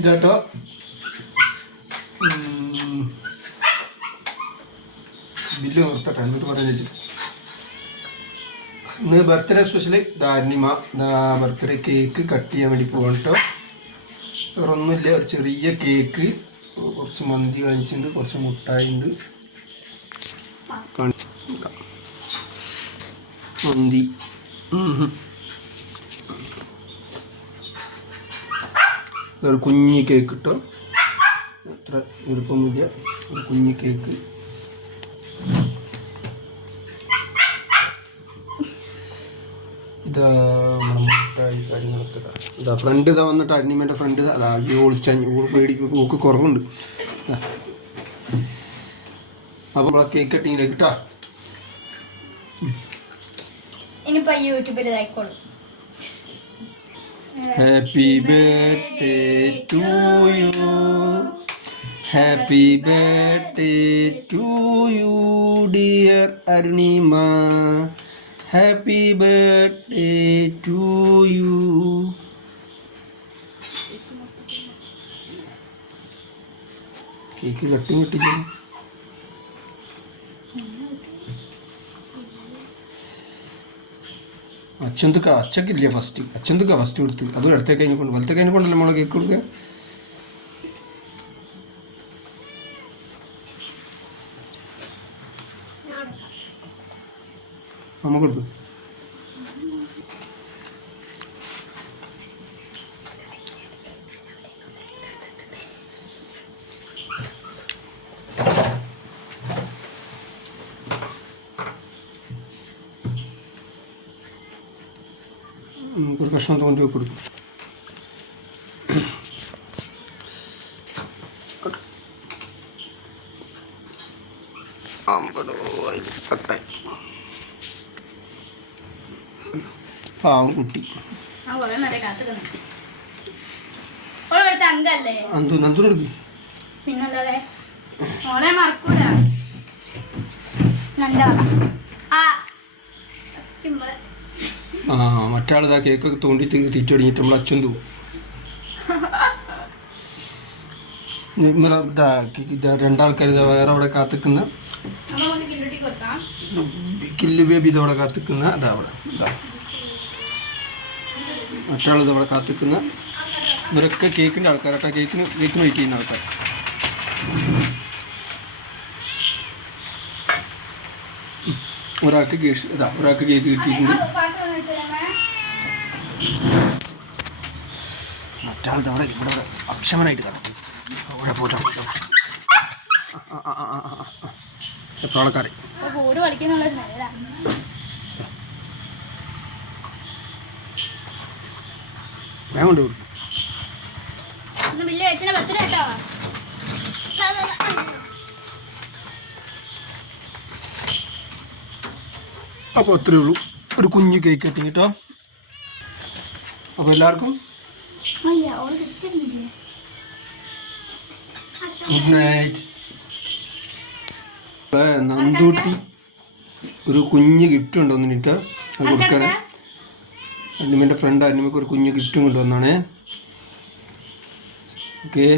ഇതാട്ടോ ബില്ല് ഓർത്തട്ടെ എന്നിട്ട് പറയാൻ വെച്ചിട്ട് ഇന്ന് ബർത്ത്ഡേ സ്പെഷ്യൽ ധാരണിമ ബർത്ത്ഡേ കേക്ക് കട്ട് ചെയ്യാൻ വേണ്ടി പോകണം കേട്ടോ. വേറെ ഒന്നുമില്ല, ഒരു ചെറിയ കേക്ക്, കുറച്ച് മന്തി വാങ്ങിച്ചിട്ടുണ്ട്, കുറച്ച് മുട്ടായി ഉണ്ട്, മന്തി. ഒരു കുഞ്ഞ് കേക്ക് കിട്ടോ, അത്ര എളുപ്പമൊന്നുമില്ല, ഒരു കുഞ്ഞ് കേക്ക്. ഇതാ നമ്മുടെ മുട്ടായി കാര്യങ്ങളൊക്കെ. ഇതാ ഫ്രണ്ട് ഇതാ വന്നിട്ട് അനിമേൻ്റെ ഫ്രണ്ട് അതാ ഒളിച്ചാൽ പേടിക്കും, ഓക്ക് കുറവുണ്ട്. അപ്പോൾ നമ്മളെ കേക്ക് കട്ടിങ്ങിലേക്ക് കിട്ടാ. Happy birthday to you, happy birthday to you dear Arunima, happy birthday to you. Cake cutting കിട്ടില്ല. അച്ഛക്കില്ല ഫസ്റ്റ്, അച്ഛന്തൊക്കെ ഫസ്റ്റ് കൊടുത്ത്, അത് ഇടത്തെ കഴിഞ്ഞ് കൊണ്ട് വലത്തെ കഴിഞ്ഞ് കൊണ്ടല്ലേ നമ്മളെ കേക്ക് കൊടുക്കുക. നമുക്ക് കൊടുത്തു. ഒരു കഷ്ണം തോന്നി കൊടുക്കും. പാവം കുട്ടി മറ്റാളിതാ കേക്കൊക്കെ തോണ്ടിട്ട് തീറ്റ തുടങ്ങിയിട്ട് നമ്മൾ അച്ഛൻ തൂവും. രണ്ടാൾക്കാർ ഇതാ വേറെ അവിടെ കാത്തിക്കുന്ന കില്ലു ബേബി ഇതവിടെ കാത്തിക്കുന്ന, അതാ അവിടെ ഇതാ മറ്റാളിത് അവിടെ കാത്തിക്കുന്ന. ഇവരൊക്കെ കേക്കിൻ്റെ ആൾക്കാരാട്ടോ, കേക്കിന് വെയിറ്റ് ചെയ്യുന്ന ആൾക്കാർ. ഒരാൾക്ക് കേക്ക് കിട്ടിയിട്ടുണ്ട്. മറ്റാൾ അവിടെ ഇവിടെ അക്ഷമനായിട്ട് നടക്കും. അവിടെ പോട്ടെ എപ്പോൾ ആൾക്കാരെ ഞാൻ കൊണ്ട് കൊടുക്കും. അപ്പോൾ അത്രയേ ഉള്ളൂ, ഒരു കുഞ്ഞ് കേക്ക് കട്ടിങ് കേട്ടോ. അപ്പോൾ എല്ലാവർക്കും ഗുഡ് നൈറ്റ്. നന്ദൂട്ടി ഒരു കുഞ്ഞ് ഗിഫ്റ്റ് കൊണ്ടുവന്നിട്ട് അത് കൊടുക്കാനേ. അനിമേൻ്റെ ഫ്രണ്ട് അനിമയ്ക്ക് ഒരു കുഞ്ഞ് ഗിഫ്റ്റും കൊണ്ടുവന്നാണേ. ഓക്കെ.